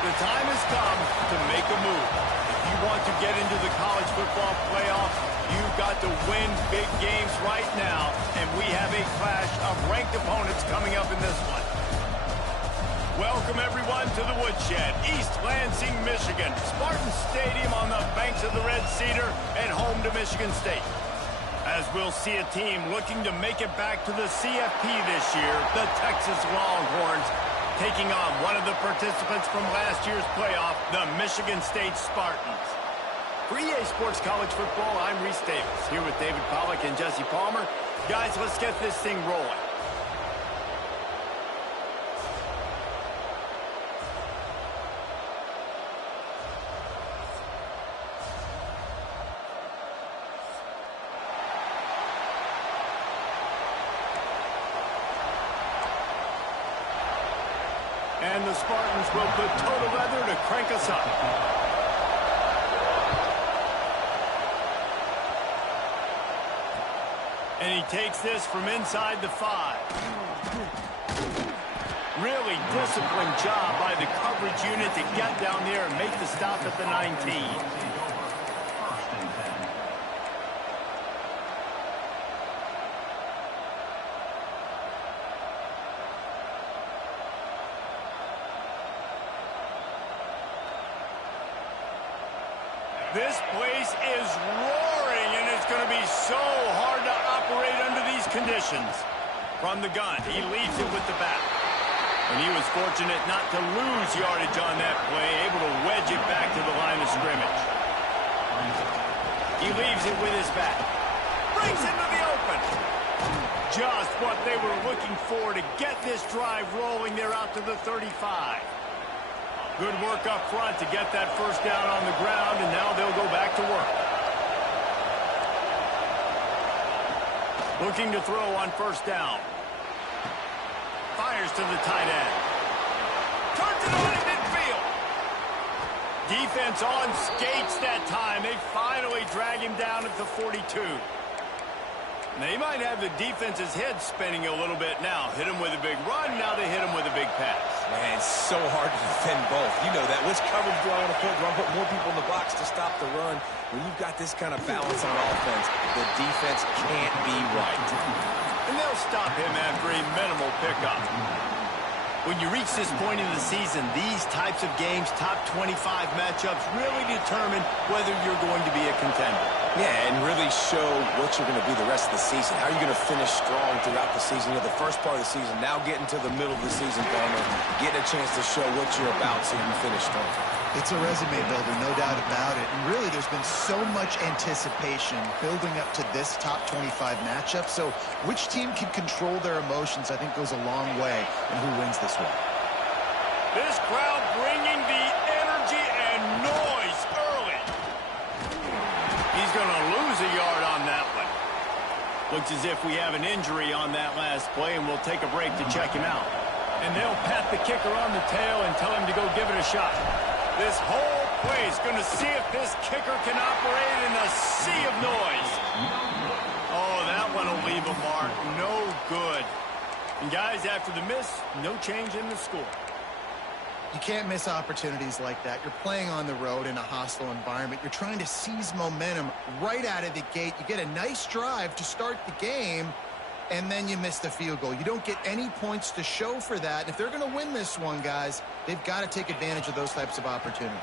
The time has come to make a move. If you want to get into the college football playoff, you've got to win big games right now, and we have a clash of ranked opponents coming up in this one. Welcome, everyone, to the Woodshed, East Lansing, Michigan. Spartan Stadium on the banks of the Red Cedar and home to Michigan State. As we'll see a team looking to make it back to the CFP this year, the Texas Longhorns, taking on one of the participants from last year's playoff, the Michigan State Spartans. For EA Sports College Football, I'm Reese Davis, here with David Pollack and Jesse Palmer. Guys, let's get this thing rolling. And the Spartans will put total leather to crank us up. And he takes this from inside the 5. Really disciplined job by the coverage unit to get down there and make the stop at the 19. This place is roaring, and it's going to be so hard to operate under these conditions. From the gun, he leads it with the back. And he was fortunate not to lose yardage on that play, able to wedge it back to the line of scrimmage. He leaves it with his back. Brings into the open. Just what they were looking for to get this drive rolling there out to the 35. Good work up front to get that first down on the ground, and now they'll go back to work. Looking to throw on first down. Fires to the tight end. Turns it on in midfield. Defense on skates that time. They finally drag him down at the 42. They might have the defense's head spinning a little bit now. Hit him with a big run, now they hit him with a big pass. Man, it's so hard to defend both. You know that. Which coverage do I want to put? Do I put more people in the box to stop the run? When you've got this kind of balance on offense, the defense can't be right. And they'll stop him after a minimal pickup. When you reach this point in the season, these types of games, top 25 matchups, really determine whether you're going to be a contender. Yeah, and really show what you're going to be the rest of the season. How are you going to finish strong throughout the season? You know, the first part of the season, now getting to the middle of the season, Palmer, getting a chance to show what you're about so you can finish strong. It's a resume builder, no doubt about it. And really, there's been so much anticipation building up to this top 25 matchup. So which team can control their emotions, I think, goes a long way in who wins this one. This crowd bringing the energy and noise early. He's going to lose a yard on that one. Looks as if we have an injury on that last play, and we'll take a break to check him out. And they'll pat the kicker on the tail and tell him to go give it a shot. This whole place going to see if this kicker can operate in a sea of noise. Oh, that one will leave a mark. No good. And guys, after the miss, no change in the score. You can't miss opportunities like that. You're playing on the road in a hostile environment. You're trying to seize momentum right out of the gate. You get a nice drive to start the game, and then you miss the field goal. You don't get any points to show for that. If they're going to win this one, guys, they've got to take advantage of those types of opportunities.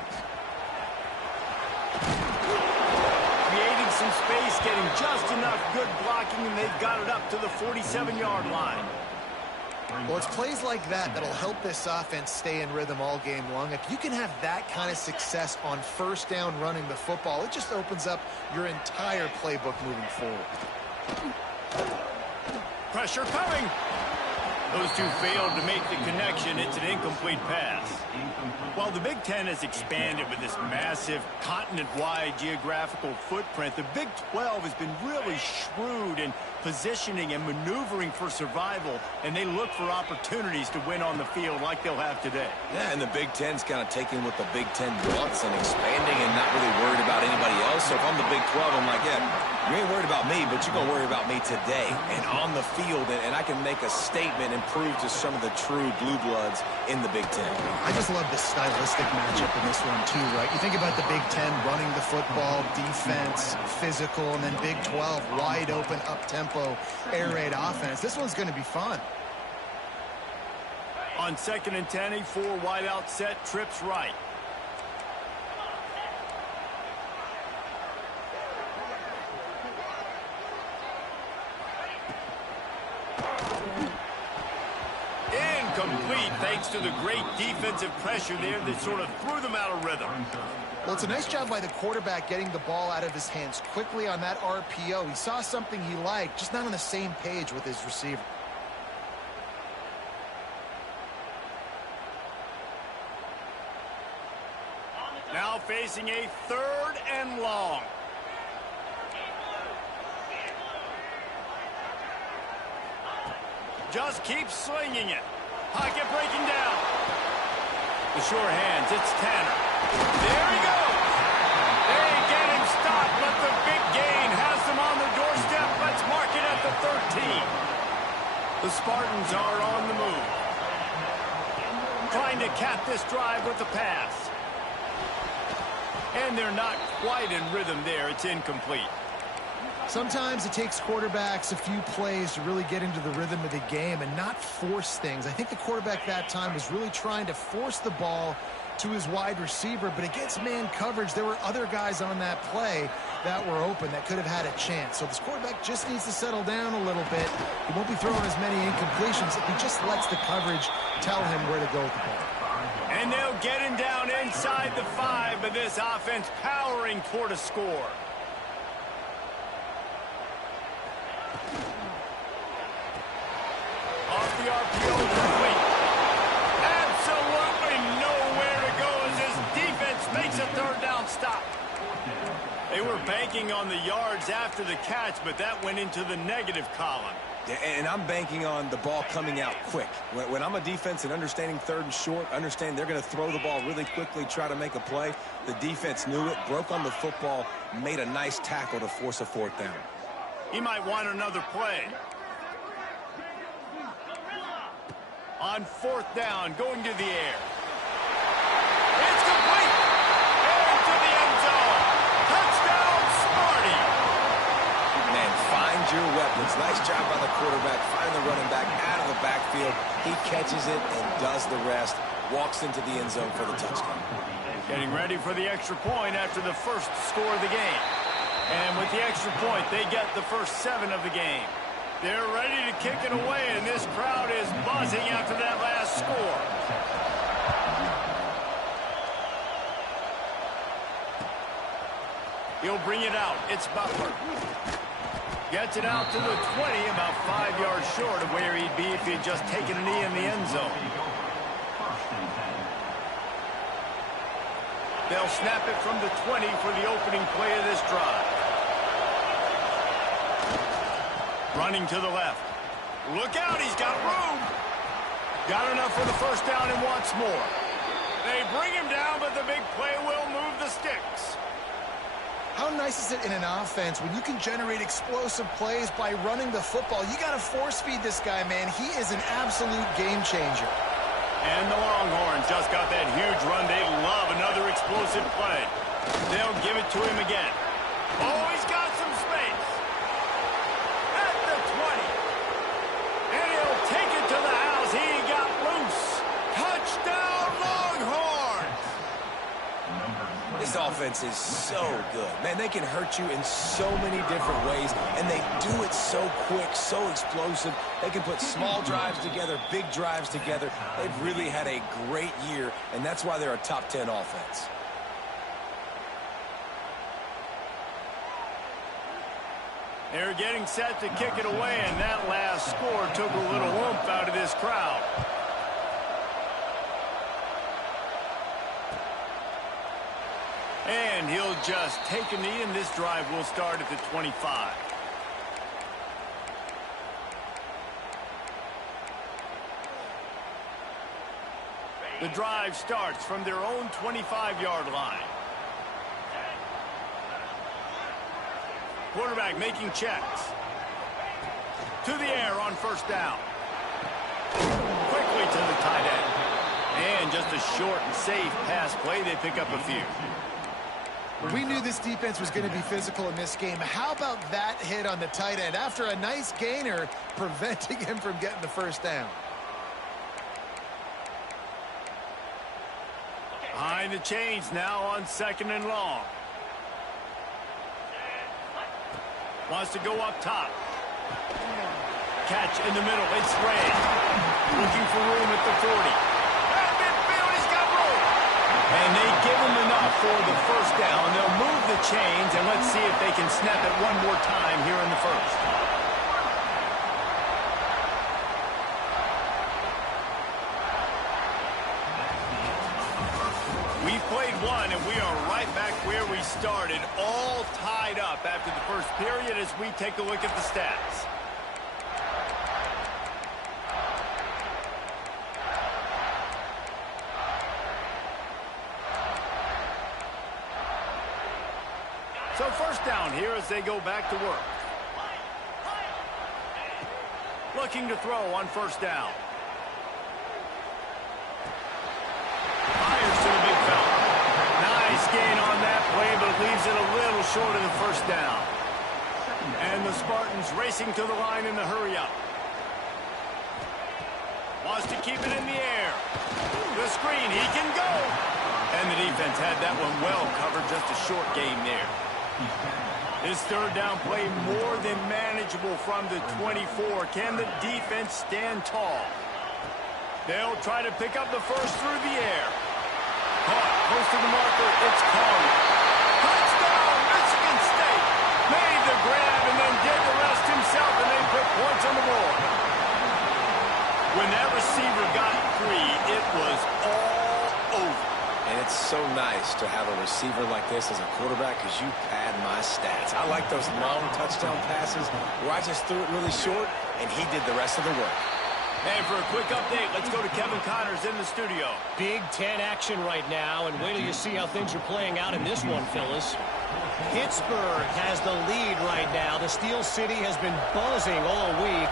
Creating some space, getting just enough good blocking, and they've got it up to the 47-yard line. Well, it's plays like that that'll help this offense stay in rhythm all game long. If you can have that kind of success on first down running the football, it just opens up your entire playbook moving forward. Pressure coming. Those two failed to make the connection. It's an incomplete pass. While the Big Ten has expanded with this massive continent-wide geographical footprint, the Big 12 has been really shrewd in positioning and maneuvering for survival, and they look for opportunities to win on the field like they'll have today. Yeah, and the Big Ten's kind of taking what the Big Ten wants and expanding and not really worried about anybody else. So if I'm the Big 12, I'm like, yeah, You ain't worried about me, but you're going to worry about me today and on the field, and I can make a statement and prove to some of the true blue bloods in the Big Ten. I just love the stylistic matchup in this one, too, right? You think about the Big Ten running the football, defense, physical, and then Big 12, wide open, up-tempo, air raid offense. This one's going to be fun. On 2nd and 10, a 4 wide out set, trips right. Incomplete, thanks to the great defensive pressure there that sort of threw them out of rhythm. Well, it's a nice job by the quarterback getting the ball out of his hands quickly on that RPO. He saw something he liked, just not on the same page with his receiver. Now facing a 3rd and long. Just keep slinging it. Pocket breaking down. The sure hands, it's Tanner. There he goes. They get him stopped, but the big gain has them on the doorstep. Let's mark it at the 13. The Spartans are on the move. Trying to cap this drive with the pass. And they're not quite in rhythm there. It's incomplete. Sometimes it takes quarterbacks a few plays to really get into the rhythm of the game and not force things. I think the quarterback that time was really trying to force the ball to his wide receiver, but against man coverage, there were other guys on that play that were open that could have had a chance. So this quarterback just needs to settle down a little bit. He won't be throwing as many incompletions if he just lets the coverage tell him where to go with the ball. And they'll get him down inside the 5, but this offense powering toward a score. Off the RPO, complete. Absolutely nowhere to go as this defense makes a 3rd down stop. They were banking on the yards after the catch, but that went into the negative column. And I'm banking on the ball coming out quick. When I'm a defense and understanding 3rd and short, understand they're going to throw the ball really quickly, try to make a play. The defense knew it, broke on the football, made a nice tackle to force a 4th down. He might want another play. On 4th down, going to the air. It's complete. Into the end zone. Touchdown, Sparty. Man, find your weapons. Nice job by the quarterback. Find the running back out of the backfield. He catches it and does the rest. Walks into the end zone for the touchdown. Getting ready for the extra point after the first score of the game. And with the extra point, they get the first 7 of the game. They're ready to kick it away, and this crowd is buzzing after that last score. He'll bring it out. It's Butler. Gets it out to the 20, about 5 yards short of where he'd be if he'd just taken a knee in the end zone. They'll snap it from the 20 for the opening play of this drive. Running to the left. Look out, he's got room. Got enough for the first down and wants more. They bring him down, but the big play will move the sticks. How nice is it in an offense when you can generate explosive plays by running the football? You got to force feed this guy, man. He is an absolute game changer. And the Longhorns just got that huge run. They love another explosive play. They'll give it to him again. Oh, he's got some space. At the 20. And he'll take it to the house. He got loose. Touchdown, Longhorns. This offense is so good. Man, they can hurt you in so many different ways, and they do it so quick, so explosive. They can put small drives together, big drives together. They've really had a great year, and that's why they're a top 10 offense. They're getting set to kick it away, and that last score took a little oomph out of this crowd. And he'll just take a knee, and this drive will start at the 25. The drive starts from their own 25-yard line. Quarterback making checks. To the air on first down. Quickly to the tight end. And just a short and safe pass play. They pick up a few. We knew this defense was going to be physical in this game. How about that hit on the tight end after a nice gainer preventing him from getting the first down? Behind the chains now on 2nd and long. Wants to go up top. Catch in the middle. It's Ray. Looking for room at the 40. Midfield, he's got room. And they give him enough for the first down. They'll move the chains, and let's see if they can snap it one more time here in the first. We've played one, and we are right back where we started, all tied up after the first period as we take a look at the stats. So first down here as they go back to work. Looking to throw on first down. Fires to the big fella. Nice gain on that play, but leaves it a little short of the first down. And the Spartans racing to the line in the hurry up. Wants to keep it in the air. The screen, he can go. And the defense had that one well covered, just a short gain there. This third down play more than manageable from the 24. Can the defense stand tall? They'll try to pick up the first through the air. Caught close to the marker. It's called. Touchdown, Michigan State. Made the grab and then did the rest himself, and they put points on the board. When that receiver got free, it was all over. And it's so nice to have a receiver like this as a quarterback because you pad my stats. I like those long touchdown passes where I just threw it really short, and he did the rest of the work. And for a quick update, let's go to Kevin Connors in the studio. Big Ten action right now, and wait till you see how things are playing out in this one, Phyllis. Pittsburgh has the lead right now. The Steel City has been buzzing all week,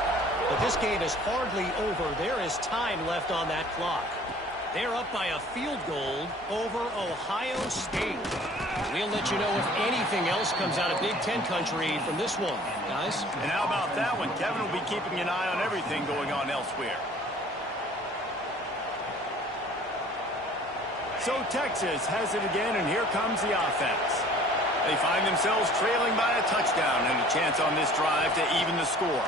but this game is hardly over. There is time left on that clock. They're up by a field goal over Ohio State. We'll let you know if anything else comes out of Big Ten country from this one, guys. And how about that one? Kevin will be keeping an eye on everything going on elsewhere. So Texas has it again, and here comes the offense. They find themselves trailing by a touchdown and a chance on this drive to even the score.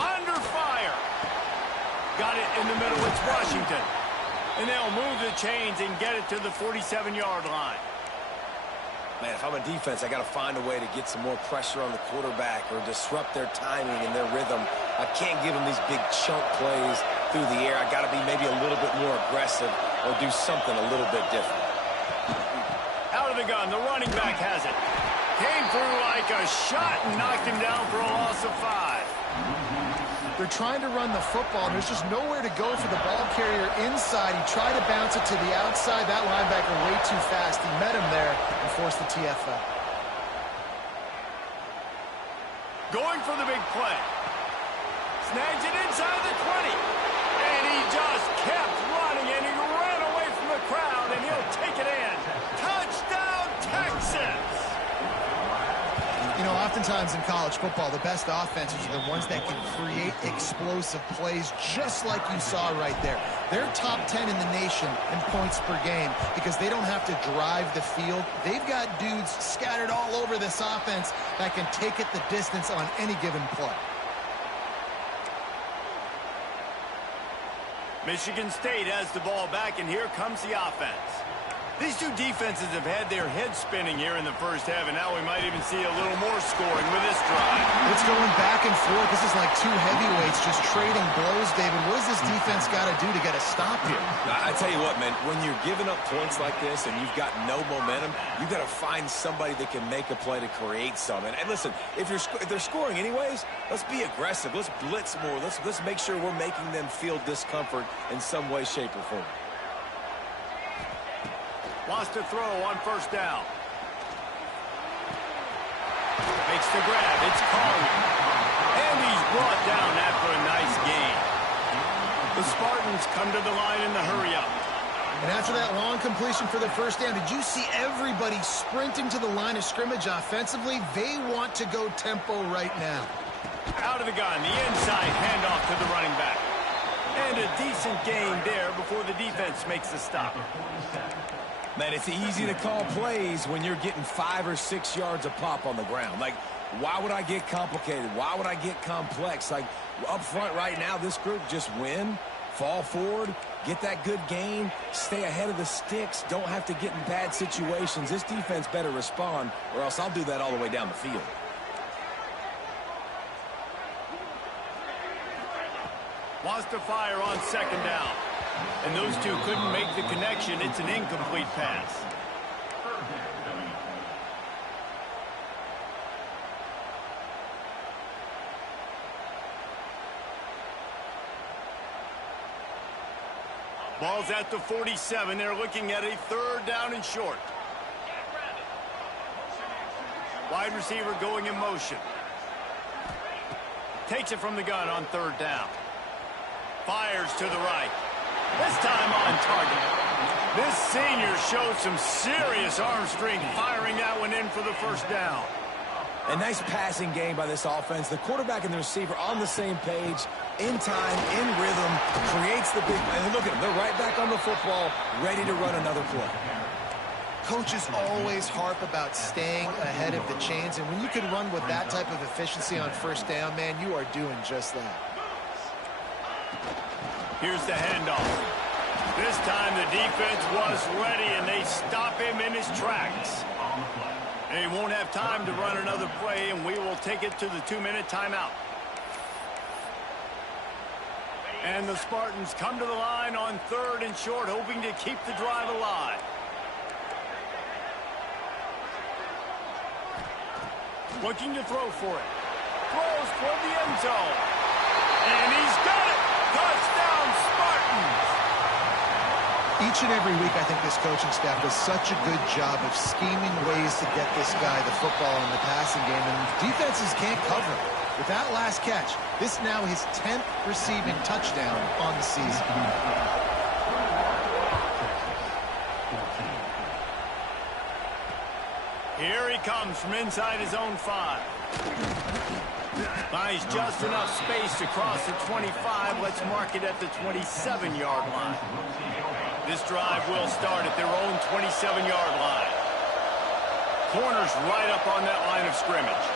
Under fire. Got it in the middle. It's Washington. And they'll move the chains and get it to the 47-yard line. Man, if I'm a defense, I got to find a way to get some more pressure on the quarterback or disrupt their timing and their rhythm. I can't give them these big chunk plays through the air. I got to be maybe a little bit more aggressive or do something a little bit different. Out of the gun, the running back has it. Came through like a shot and knocked him down for a loss of 5. They're trying to run the football, and there's just nowhere to go for the ball carrier inside. He tried to bounce it to the outside. That linebacker way too fast. He met him there and forced the TFL. Going for the big play. Snags it inside the 20. And he just kept running, and he ran away from the crowd, and he'll take it in. Touchdown, Texas! You know, oftentimes in college football, the best offenses are the ones that can create explosive plays just like you saw right there. They're top 10 in the nation in points per game because they don't have to drive the field. They've got dudes scattered all over this offense that can take it the distance on any given play. Michigan State has the ball back, and here comes the offense. These two defenses have had their heads spinning here in the first half, and now we might even see a little more scoring with this drive. It's going back and forth. This is like two heavyweights just trading blows, David. What does this defense got to do to get a stop here? I tell you what, man, when you're giving up points like this and you've got no momentum, you've got to find somebody that can make a play to create some. And listen, if they're scoring anyways, let's be aggressive. Let's blitz more. Let's make sure we're making them feel discomfort in some way, shape, or form. Wants to throw on first down. makes the grab. It's Collier. And he's brought down after a nice gain. The Spartans come to the line in the hurry-up. And after that long completion for the first down, did you see everybody sprinting to the line of scrimmage offensively? They want to go tempo right now. Out of the gun, the inside handoff to the running back. And a decent gain there before the defense makes the stop. Man, it's easy to call plays when you're getting 5 or 6 yards a pop on the ground. Like, why would I get complicated? Why would I get complex? Like, up front right now, this group just win, fall forward, get that good gain, stay ahead of the sticks, don't have to get in bad situations. This defense better respond, or else I'll do that all the way down the field. Wants to fire on second down. And those two couldn't make the connection. It's an incomplete pass. Ball's at the 47. They're looking at a third down and short. Wide receiver going in motion. Takes it from the gun on third down. Fires to the right. This time on target. This senior showed some serious arm strength firing that one in for the first down. A nice passing game by this offense. The quarterback and the receiver on the same page, in time, in rhythm, creates the big... And look at them. They're right back on the football, ready to run another play. Coaches always harp about staying ahead of the chains, and when you can run with that type of efficiency on first down, man, you are doing just that. Here's the handoff. This time the defense was ready, and they stop him in his tracks. They won't have time to run another play, and we will take it to the 2-minute timeout. And the Spartans come to the line on third and short, hoping to keep the drive alive. Looking to throw for it. Throws toward the end zone. And he's got it! Touchdown, Spartans! Each and every week, I think this coaching staff does such a good job of scheming ways to get this guy the football in the passing game, and defenses can't cover it. With that last catch, this now his 10th receiving touchdown on the season. Here he comes from inside his own 5. Buys just enough space to cross the 25. Let's mark it at the 27-yard line. This drive will start at their own 27-yard line. Corners right up on that line of scrimmage.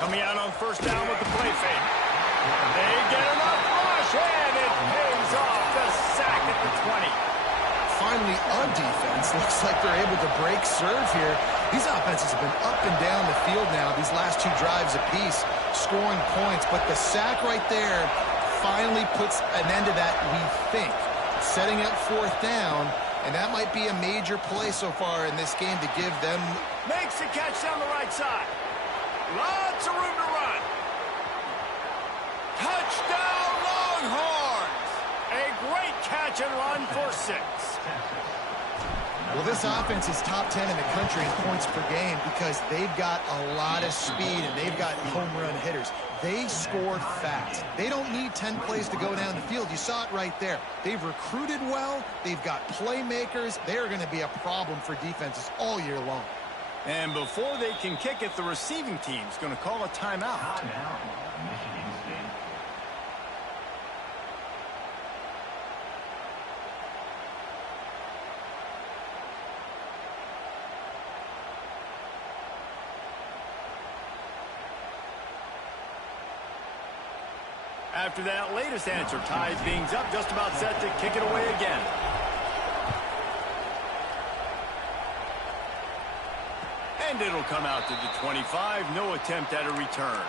Coming out on first down with the play fake. They get enough rush, and it pays off the sack at the 20. Finally, on defense, looks like they're able to break serve here. These offenses have been up and down the field now, these last 2 drives apiece, scoring points. But the sack right there finally puts an end to that, we think. Setting up fourth down, and that might be a major play so far in this game to give them... Makes the catch down the right side. Lots of room to run. Touchdown, Longhorns! A great catch and run for 6. Well, this offense is top 10 in the country in points per game because they've got a lot of speed and they've got home run hitters. They score fast. They don't need 10 plays to go down the field. You saw it right there. They've recruited well. They've got playmakers. They're going to be a problem for defenses all year long. And before they can kick it, the receiving team's going to call a timeout. After that latest answer, ties things up, just about set to kick it away again. And it'll come out to the 25. No attempt at a return.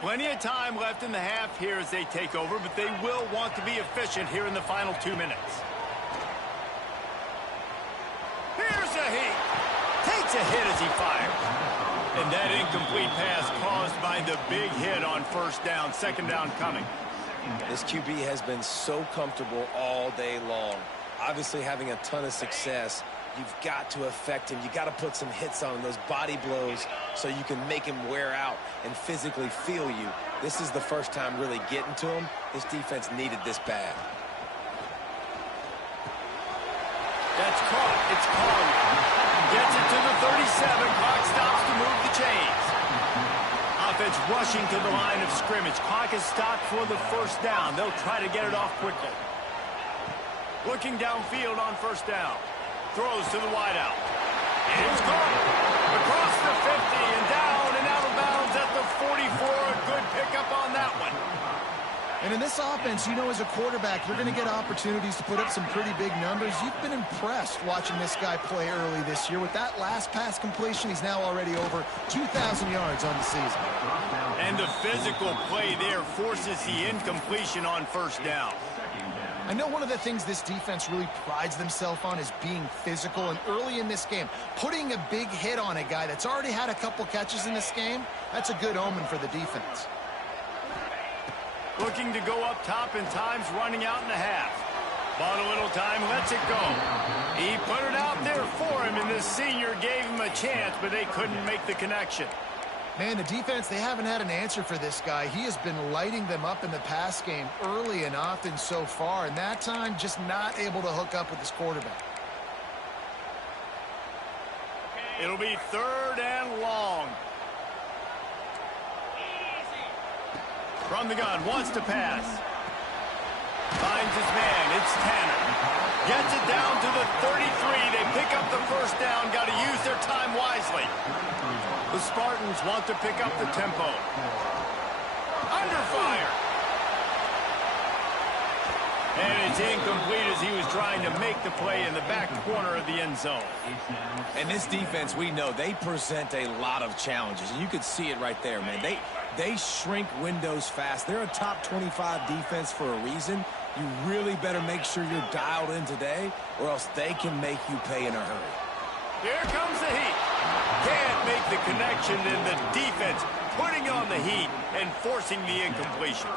Plenty of time left in the half here as they take over, but they will want to be efficient here in the final 2 minutes. Here's a heat. Takes a hit as he fires. And that incomplete pass caused by the big hit on first down. Second down coming. This QB has been so comfortable all day long. Obviously having a ton of success. You've got to affect him. You got to put some hits on him, those body blows, so you can make him wear out and physically feel you. This is the first time really getting to him. This defense needed this bad. That's caught. It's called. Gets it to the 37. Clock stops to move the chains. Offense rushing to the line of scrimmage. Clock is stopped for the first down. They'll try to get it off quickly. Looking downfield on first down. Throws to the wideout. And it's caught. Across the 50 and down and out of bounds at the 44. A good pickup on that one. And in this offense, you know, as a quarterback, you're going to get opportunities to put up some pretty big numbers. You've been impressed watching this guy play early this year. With that last pass completion, he's now already over 2,000 yards on the season. And the physical play there forces the incompletion on first down. I know one of the things this defense really prides themselves on is being physical, and early in this game, putting a big hit on a guy that's already had a couple catches in this game, that's a good omen for the defense. Looking to go up top, and time's running out in the half. Bought a little time, lets it go. He put it out there for him, and the senior gave him a chance, but they couldn't make the connection. Man, the defense, they haven't had an answer for this guy. He has been lighting them up in the pass game early and often so far, and that time just not able to hook up with his quarterback. It'll be third and long. From the gun, wants to pass. Finds his man, it's Tanner. Gets it down to the 33. They pick up the first down, got to use their time wisely. The Spartans want to pick up the tempo. Under fire. And it's incomplete as he was trying to make the play in the back corner of the end zone. And this defense, we know, they present a lot of challenges. And you could see it right there, man. They shrink windows fast. They're a top 25 defense for a reason. You really better make sure you're dialed in today, or else they can make you pay in a hurry. Here comes the heat. Can't make the connection, and the defense putting on the heat and forcing the incompletion.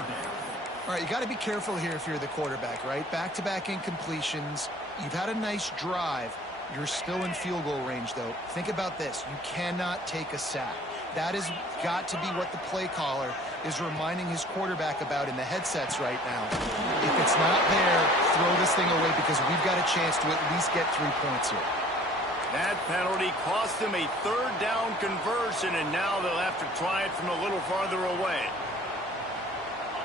All right, you got to be careful here if you're the quarterback, right? Back-to-back incompletions. You've had a nice drive. You're still in field goal range, though. Think about this. You cannot take a sack. That has got to be what the play caller is reminding his quarterback about in the headsets right now. If it's not there, throw this thing away because we've got a chance to at least get 3 points here. That penalty cost them a third down conversion, and now they'll have to try it from a little farther away.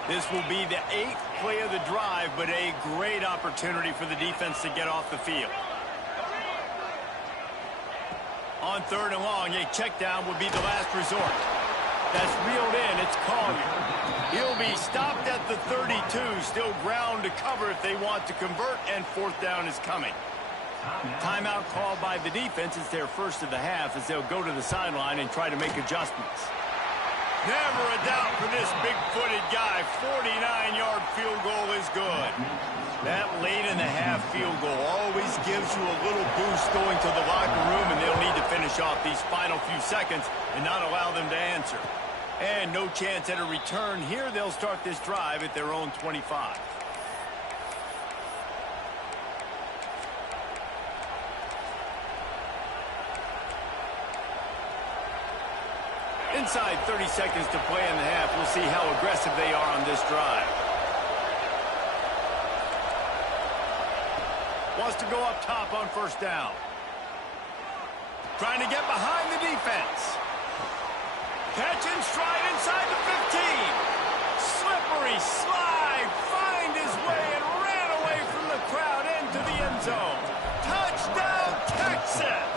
This will be the 8th play of the drive, but a great opportunity for the defense to get off the field. On third and long, a check down would be the last resort. That's reeled in. It's Collier. He'll be stopped at the 32. Still ground to cover if they want to convert, and fourth down is coming. Timeout called by the defense. It's their first of the half as they'll go to the sideline and try to make adjustments. Never a doubt for this big-footed guy. 49-yard field goal is good. That late in the half field goal always gives you a little boost going to the locker room, and they'll need to finish off these final few seconds and not allow them to answer. And no chance at a return here. They'll start this drive at their own 25. Inside 30 seconds to play in the half. We'll see how aggressive they are on this drive. Wants to go up top on first down. Trying to get behind the defense. Catch and stride inside the 15. Slippery slide. Find his way and ran away from the crowd into the end zone. Touchdown, Texas.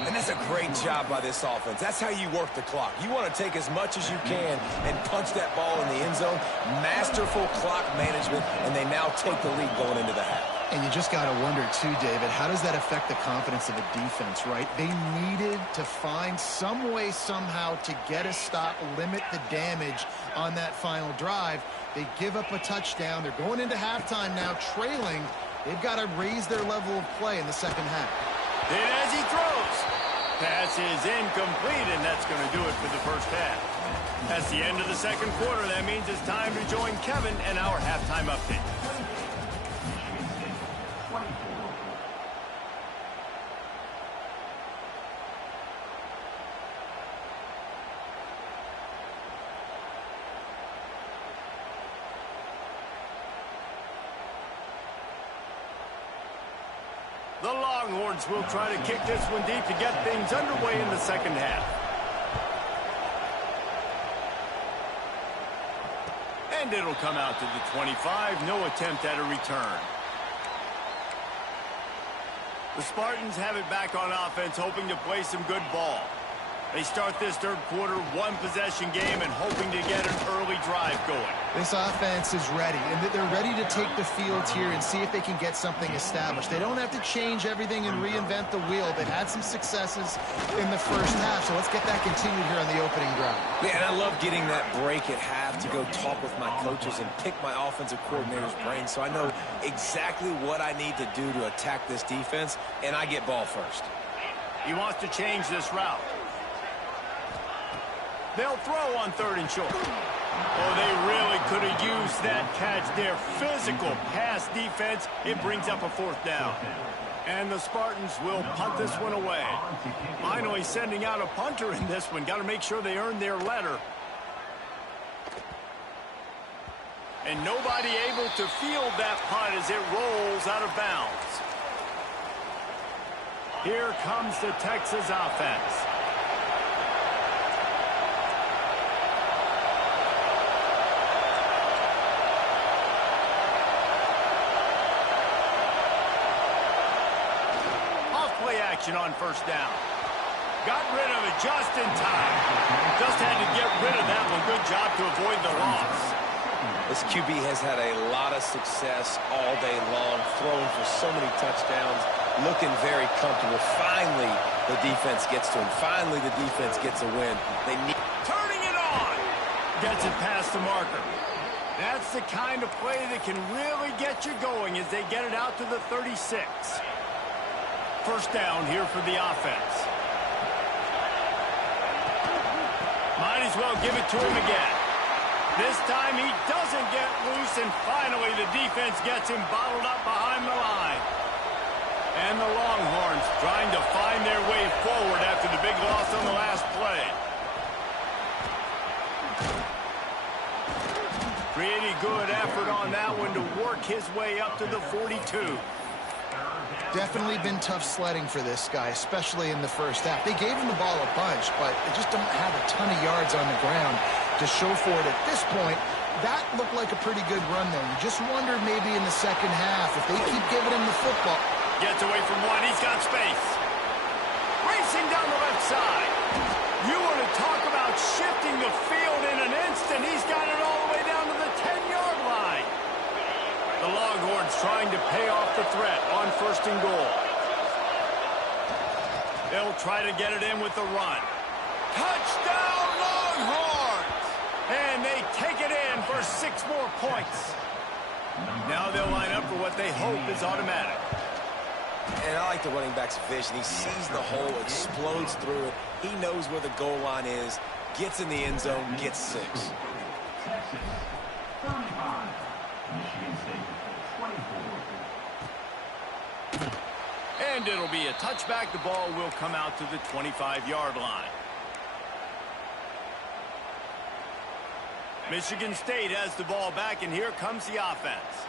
And that's a great job by this offense. That's how you work the clock. You want to take as much as you can and punch that ball in the end zone. Masterful clock management, and they now take the lead going into the half. And you just got to wonder, too, David, how does that affect the confidence of the defense, right? They needed to find some way, somehow, to get a stop, limit the damage on that final drive. They give up a touchdown. They're going into halftime now, trailing. They've got to raise their level of play in the second half. And as he throws, pass is incomplete, and that's going to do it for the first half. That's the end of the second quarter. That means it's time to join Kevin and our halftime update. The Longhorns will try to kick this one deep to get things underway in the second half. And it'll come out to the 25. No attempt at a return. The Spartans have it back on offense, hoping to play some good ball. They start this third quarter, one-possession game, and hoping to get an early drive going. This offense is ready, and they're ready to take the field here and see if they can get something established. They don't have to change everything and reinvent the wheel. They've had some successes in the first half, so let's get that continued here on the opening drive. Yeah, and I love getting that break at half to go talk with my coaches and pick my offensive coordinator's brain so I know exactly what I need to do to attack this defense, and I get ball first. He wants to change this route. They'll throw on 3rd and short. Oh, they really could have used that catch there. Physical pass defense. It brings up a 4th down. And the Spartans will punt this one away. Finally sending out a punter in this one. Got to make sure they earn their letter. And nobody able to field that punt as it rolls out of bounds. Here comes the Texas offense. On 1st down. Got rid of it just in time. Just had to get rid of that one. Good job to avoid the loss. This QB has had a lot of success all day long, throwing for so many touchdowns, looking very comfortable. Finally, the defense gets to him. Finally, the defense gets a win. They need turning it on. Gets it past the marker. That's the kind of play that can really get you going as they get it out to the 36. 1st down here for the offense. Might as well give it to him again. This time he doesn't get loose, and finally the defense gets him bottled up behind the line. And the Longhorns trying to find their way forward after the big loss on the last play. Pretty good effort on that one to work his way up to the 42. Definitely been tough sledding for this guy, especially in the first half. They gave him the ball a bunch, but they just don't have a ton of yards on the ground to show for it at this point. That looked like a pretty good run, though. You just wonder maybe in the second half if they keep giving him the football. Gets away from one. He's got space. Racing down the left side. You want to talk about shifting the field in an instant. He's got it all the way down to the 10-yard line. The Longhorns trying to pay off the threat on 1st and goal. They'll try to get it in with the run. Touchdown, Longhorns! And they take it in for 6 more points. Now they'll line up for what they hope is automatic. And I like the running back's vision. He sees the hole, explodes through it. He knows where the goal line is, gets in the end zone, gets 6. And it'll be a touchback. The ball will come out to the 25-yard line. Michigan State has the ball back, and here comes the offense.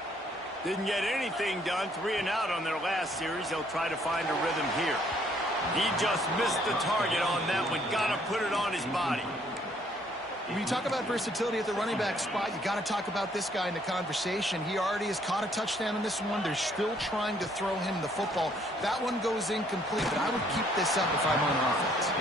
Didn't get anything done, 3 and out on their last series. They'll try to find a rhythm here. He just missed the target on that one. Got to put it on his body. When you talk about versatility at the running back spot, you got to talk about this guy in the conversation. He already has caught a touchdown in this one. They're still trying to throw him the football. That one goes incomplete, but I would keep this up if I'm on offense.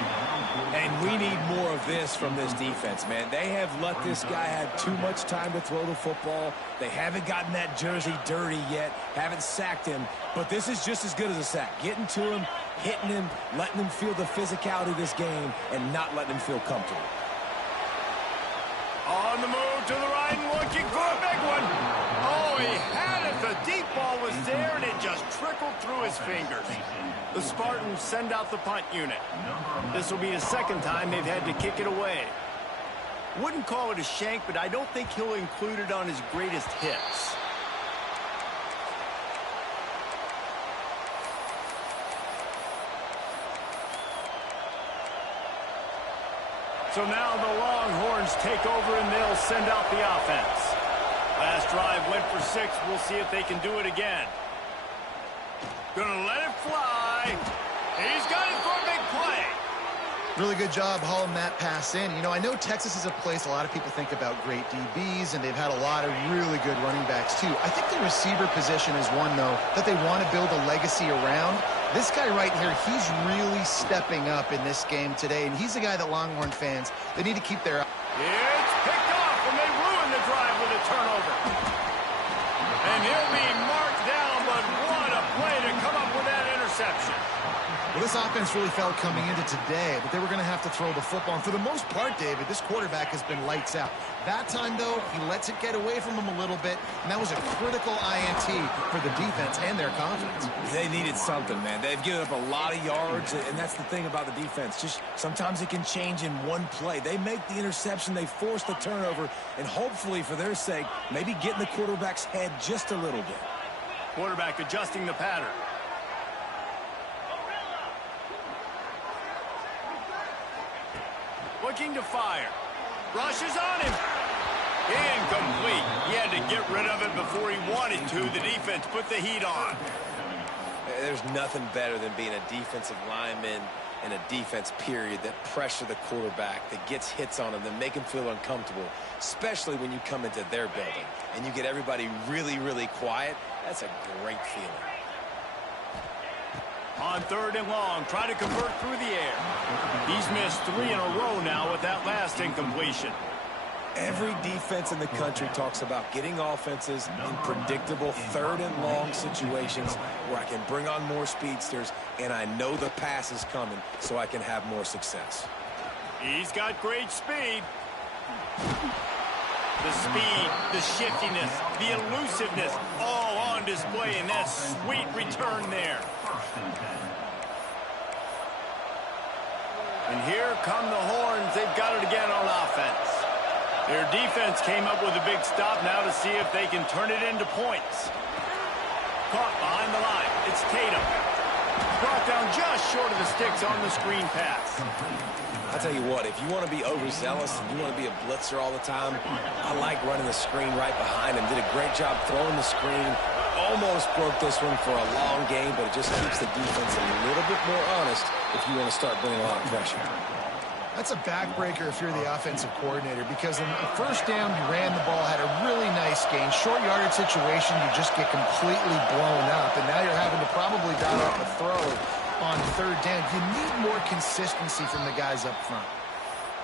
And we need more of this from this defense, man. They have let this guy have too much time to throw the football. They haven't gotten that jersey dirty yet, haven't sacked him, but this is just as good as a sack. Getting to him, hitting him, letting him feel the physicality of this game, and not letting him feel comfortable. On the move to the right and looking for a big one. Oh, he had it. The deep ball was there, and it just trickled through his fingers. The Spartans send out the punt unit. This will be the second time they've had to kick it away. Wouldn't call it a shank, but I don't think he'll include it on his greatest hits. So now the Longhorns take over and they'll send out the offense. Last drive went for 6. We'll see if they can do it again. Gonna let it fly. He's got it for a big play. Really good job hauling that pass in. You know, I know Texas is a place a lot of people think about great DBs, and they've had a lot of really good running backs, too. I think the receiver position is one, though, that they want to build a legacy around. This guy right here, he's really stepping up in this game today, and he's the guy that Longhorn fans, they need to keep their... It's picked off, and they ruin the drive with a turnover. And he'll be marked down, but what a play to come up with that interception. Well, this offense really felt coming into today that they were going to have to throw the football. And for the most part, David, this quarterback has been lights out. That time, though, he lets it get away from him a little bit, and that was a critical INT for the defense and their confidence. They needed something, man. They've given up a lot of yards, and that's the thing about the defense. Just sometimes it can change in one play. They make the interception, they force the turnover, and hopefully, for their sake, maybe get in the quarterback's head just a little bit. Quarterback adjusting the pattern. Looking to fire. Rushes on him. Incomplete. He had to get rid of it before he wanted to. The defense put the heat on. There's nothing better than being a defensive lineman in a defense period that pressure the quarterback, that gets hits on him, that make him feel uncomfortable, especially when you come into their building and you get everybody really, really quiet. That's a great feeling. On 3rd and long, try to convert through the air. He's missed 3 in a row now with that last incompletion. Every defense in the country talks about getting offenses in predictable 3rd and long situations where I can bring on more speedsters and I know the pass is coming so I can have more success. He's got great speed. The speed, the shiftiness, the elusiveness, all on display in that sweet return there. And here come the Horns. They've got it again on offense. Their defense came up with a big stop now to see if they can turn it into points. Caught behind the line. It's Tatum. Brought down just short of the sticks on the screen pass. I'll tell you what, if you want to be overzealous and you want to be a blitzer all the time, I like running the screen right behind him. Did a great job throwing the screen. Almost broke this one for a long game, but it just keeps the defense a little bit more honest if you want to start bringing a lot of pressure. That's a backbreaker if you're the offensive coordinator, because in the first down, you ran the ball, had a really nice gain. Short yardage situation, you just get completely blown up, and now you're having to probably dial up a throw on 3rd down. You need more consistency from the guys up front.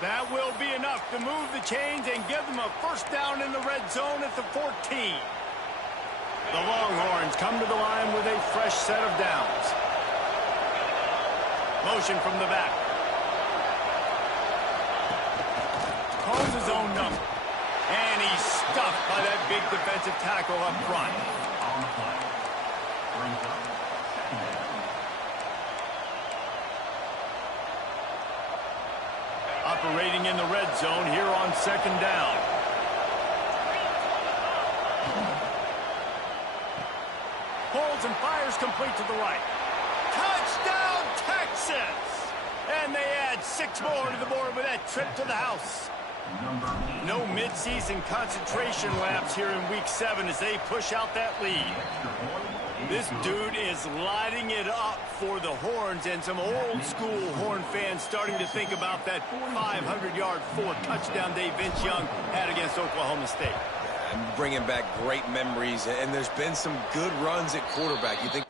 That will be enough to move the chains and give them a first down in the red zone at the 14. The Longhorns come to the line with a fresh set of downs. Motion from the back. Calls his own number. And he's stuffed by that big defensive tackle up front. Operating in the red zone here on 2nd down. Holds and fires complete to the right. Touchdown, Texas! And they add 6 more to the board with that trip to the house. No midseason concentration laps here in Week 7 as they push out that lead. This dude is lighting it up for the Horns, and some old-school Horn fans starting to think about that 500-yard 4-touchdown day Vince Young had against Oklahoma State. I'm bringing back great memories, and there's been some good runs at quarterback. You think